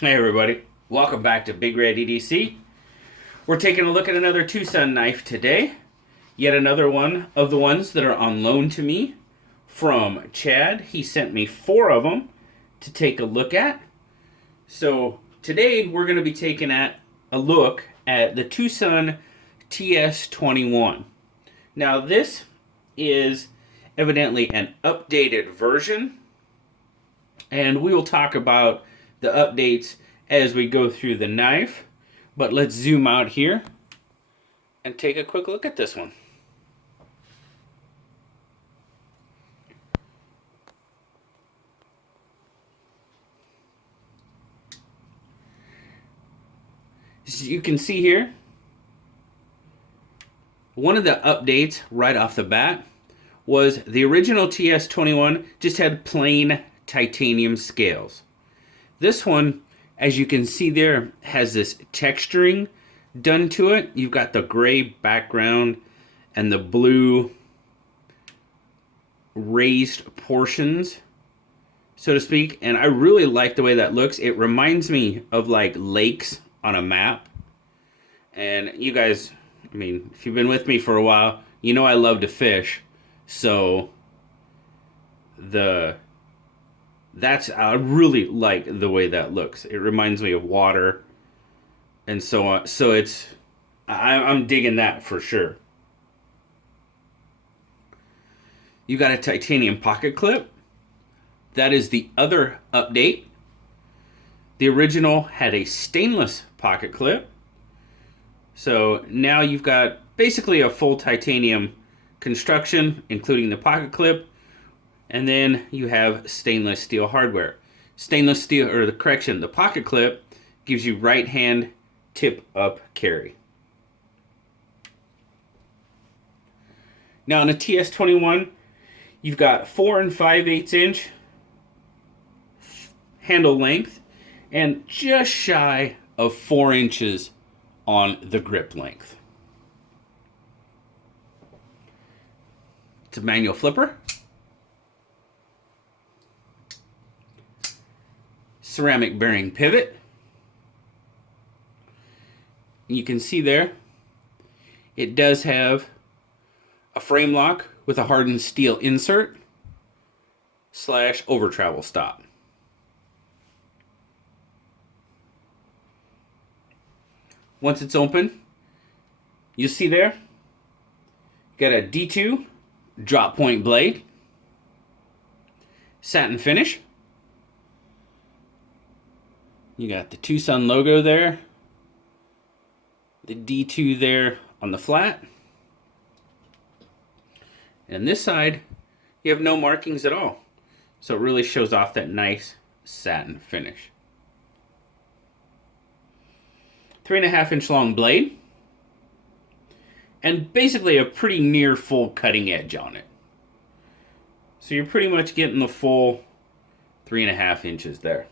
Hey everybody, welcome back to Big Red EDC. We're taking a look at another TwoSun knife today. Yet another one of the ones that are on loan to me from Chad. He sent me 4 of them to take a look at. So today we're going to be taking a look at the TwoSun TS 21. Now this is evidently an updated version, and we will talk about the updates as we go through the knife. But let's zoom out here and take a quick look at this one. As you can see here, one of the updates right off the bat was the original TS21 just had plain titanium scales. This one, as you can see there, has this texturing done to it. You've got the gray background and the blue raised portions, so to speak. And I really like the way that looks. It reminds me of like lakes on a map. And you guys, I mean, if you've been with me for a while, you know I love to fish. So I really like the way that looks. It reminds me of water and so on. So I'm digging that for sure. You got a titanium pocket clip. That is the other update. The original had a stainless pocket clip. So now you've got basically a full titanium construction, including the pocket clip. And then you have stainless steel hardware. Stainless steel, or the pocket clip gives you right hand tip up carry. Now on a TS21, you've got 4 5/8 inch handle length and just shy of 4 inches on the grip length. It's a manual flipper. Ceramic bearing pivot. You can see there, it does have a frame lock with a hardened steel insert / over travel stop. Once it's open, you'll see there, got a D2 drop point blade, satin finish. You got the TwoSun logo there, the D2 there on the flat. And this side, you have no markings at all. So it really shows off that nice satin finish. 3.5 inch long blade. And basically a pretty near full cutting edge on it. So you're pretty much getting the full 3.5 inches there.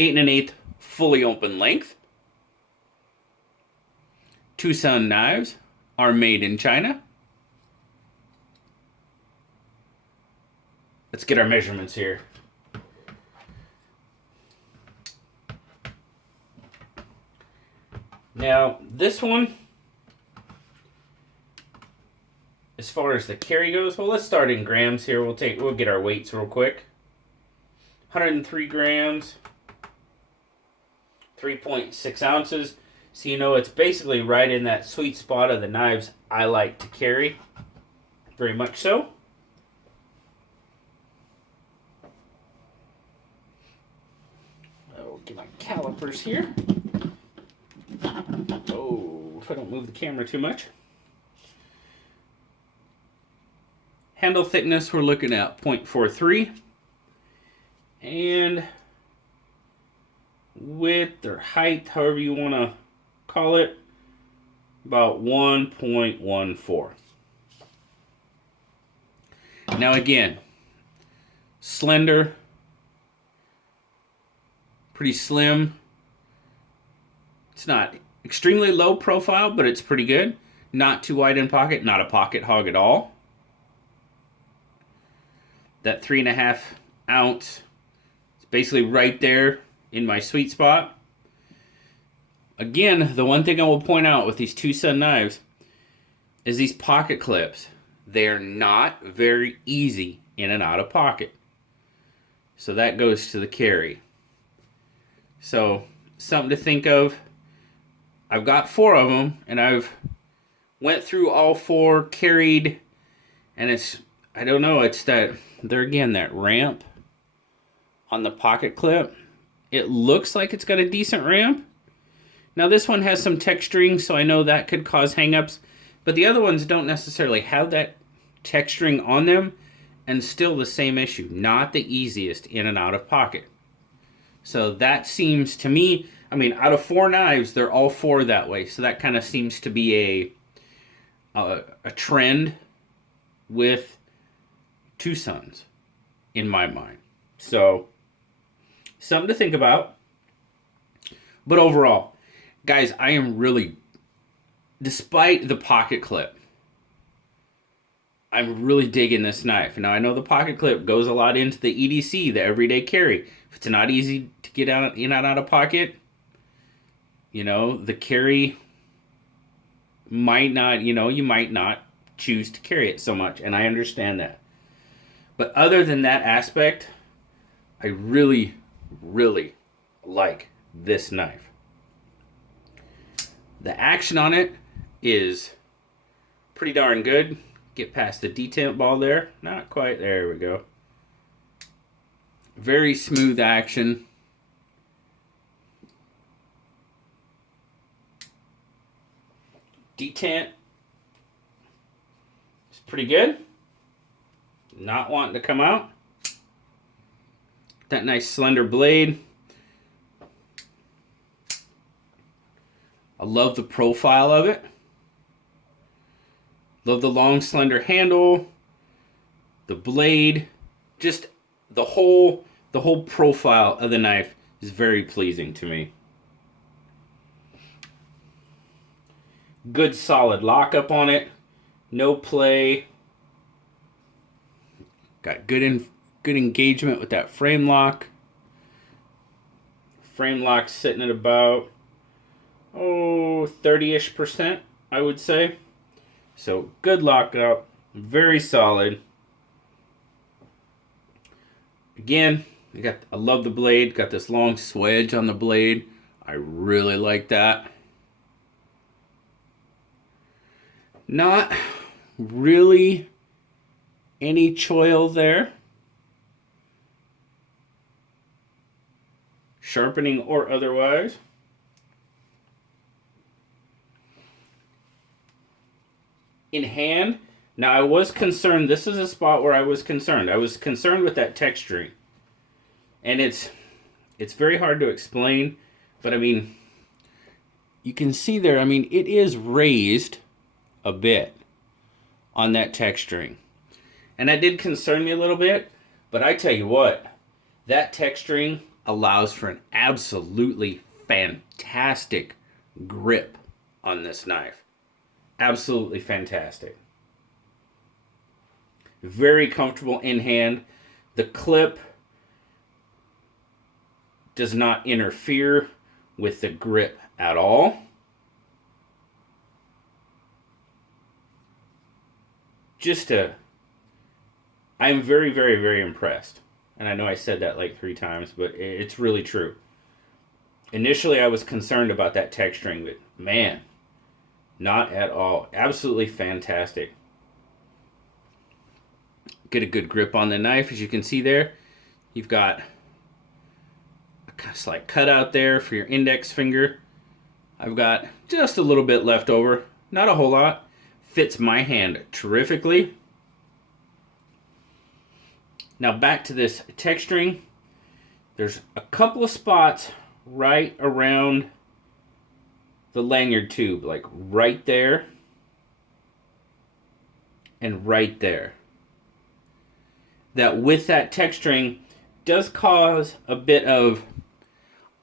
8 1/8 fully open length. TwoSun knives are made in China. Let's get our measurements here. Now, this one, as far as the carry goes, well, let's start in grams here. We'll get our weights real quick. 103 grams. 3.6 ounces. So you know it's basically right in that sweet spot of the knives I like to carry. Very much so. I'll get my calipers here. Oh, if I don't move the camera too much. Handle thickness, we're looking at 0.43. And width or height, however you want to call it, about 1.14. Now again, slender, pretty slim. It's not extremely low profile, but it's pretty good. Not too wide in pocket, not a pocket hog at all. That 3.5 ounce, it's basically right there in my sweet spot. Again, the one thing I will point out with these TwoSun knives is these pocket clips. They're not very easy in and out of pocket. So that goes to the carry. So something to think of. I've got 4 of them, and I've went through all 4, carried, and it's, I don't know, it's that, there again, that ramp on the pocket clip. It looks like it's got a decent ramp. Now this one has some texturing, so I know that could cause hangups, but the other ones don't necessarily have that texturing on them, and still the same issue. Not the easiest in and out of pocket. So that seems to me, I mean, out of 4 knives, they're all 4 that way. So that kind of seems to be a trend with TwoSuns in my mind. So something to think about. But overall, guys, I am really, despite the pocket clip, I'm really digging this knife. Now, I know the pocket clip goes a lot into the EDC, the everyday carry. If it's not easy to get out, in and out of pocket, you know, the carry might not, you know, you might not choose to carry it so much, and I understand that. But other than that aspect, I really, really like this knife. The action on it is pretty darn good. Get past the detent ball there. Not quite. There we go. Very smooth action. Detent is pretty good. Not wanting to come out. That nice slender blade. I love the profile of it. Love the long slender handle, the blade, just the whole profile of the knife is very pleasing to me. Good solid lockup on it, no play. Got good engagement with that frame lock. Frame lock sitting at about 30-ish%, I would say. So good lockup, very solid. Again, I love the blade. Got this long swedge on the blade. I really like that. Not really any choil there. Sharpening or otherwise. In hand, now I was concerned, this is a spot where I was concerned. I was concerned with that texturing. And it's very hard to explain, but I mean, you can see there, I mean, it is raised a bit on that texturing. And that did concern me a little bit, but I tell you what, that texturing allows for an absolutely fantastic grip on this knife. Absolutely fantastic. Very comfortable in hand. The clip does not interfere with the grip at all. I'm very, very, very impressed. And I know I said that like 3 times, but it's really true. Initially, I was concerned about that texturing, but man, not at all. Absolutely fantastic. Get a good grip on the knife. As you can see there, you've got a slight cutout there for your index finger. I've got just a little bit left over. Not a whole lot. Fits my hand terrifically. Now back to this texturing. There's a couple of spots right around the lanyard tube, like right there and right there, that with that texturing does cause a bit of,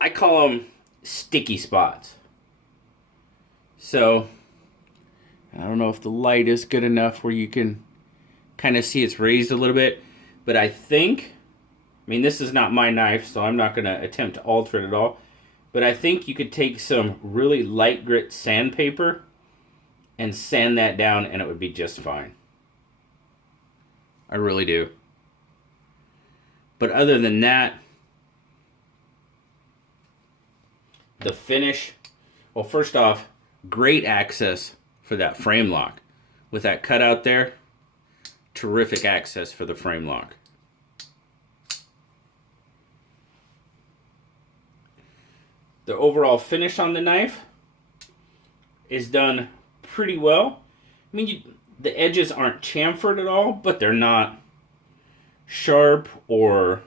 I call them sticky spots. So I don't know if the light is good enough where you can kind of see it's raised a little bit, but I think I mean, this is not my knife, so I'm not going to attempt to alter it at all. But I think you could take some really light grit sandpaper and sand that down, and it would be just fine. I really do. But other than that, the finish, well, first off, great access for that frame lock. With that cutout there, terrific access for the frame lock. The overall finish on the knife is done pretty well. I mean, the edges aren't chamfered at all, but they're not sharp or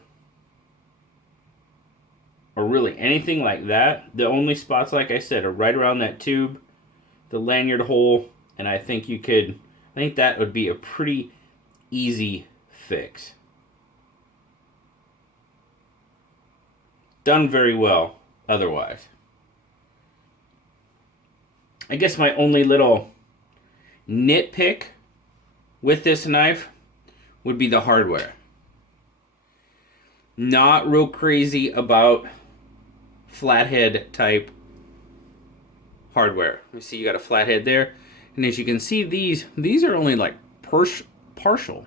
really anything like that. The only spots, like I said, are right around that tube, the lanyard hole, and I think that would be a pretty easy fix. Done very well otherwise. I guess my only little nitpick with this knife would be the hardware. Not real crazy about flathead type hardware. You see you got a flathead there, and as you can see, these are only like partial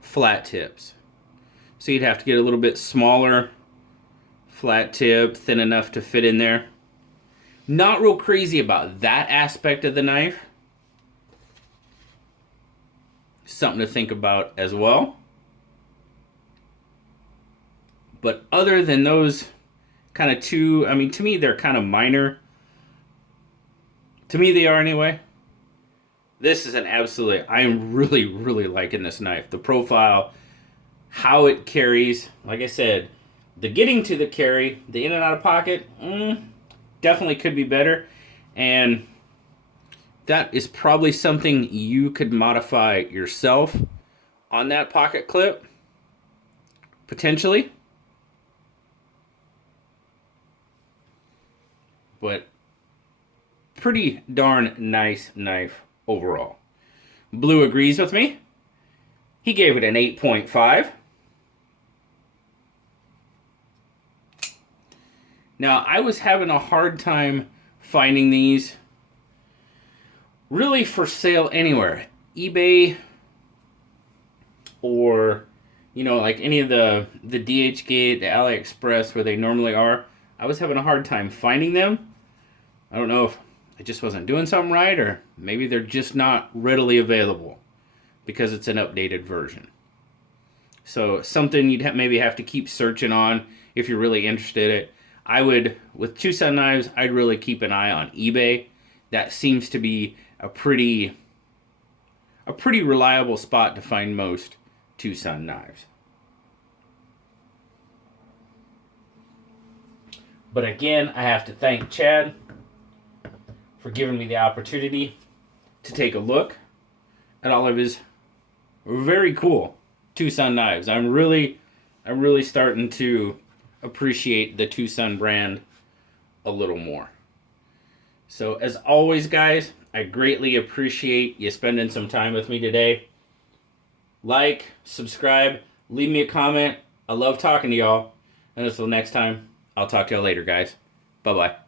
flat tips. So you'd have to get a little bit smaller flat tip, thin enough to fit in there. Not real crazy about that aspect of the knife. Something to think about as well. But other than those kind of two, I mean, to me, they're kind of minor. To me, they are anyway. This is an absolute, I'm really, really liking this knife. The profile, how it carries, like I said, the getting to the carry, the in and out of pocket, definitely could be better. And that is probably something you could modify yourself on that pocket clip, potentially. But pretty darn nice knife overall. Blue agrees with me. He gave it an 8.5. Now, I was having a hard time finding these really for sale anywhere. eBay or, like any of the DHgate, the AliExpress where they normally are. I was having a hard time finding them. I don't know if I just wasn't doing something right, or maybe they're just not readily available because it's an updated version. So something you'd maybe have to keep searching on if you're really interested in it. I would, with TwoSun knives, I'd really keep an eye on eBay. That seems to be a pretty reliable spot to find most TwoSun knives. But again, I have to thank Chad for giving me the opportunity to take a look at all of his very cool TwoSun knives. I'm really starting to appreciate the TwoSun brand a little more. So as always, guys, I greatly appreciate you spending some time with me today. Like, subscribe, leave me a comment. I love talking to y'all. And until next time, I'll talk to y'all later, guys. Bye-bye.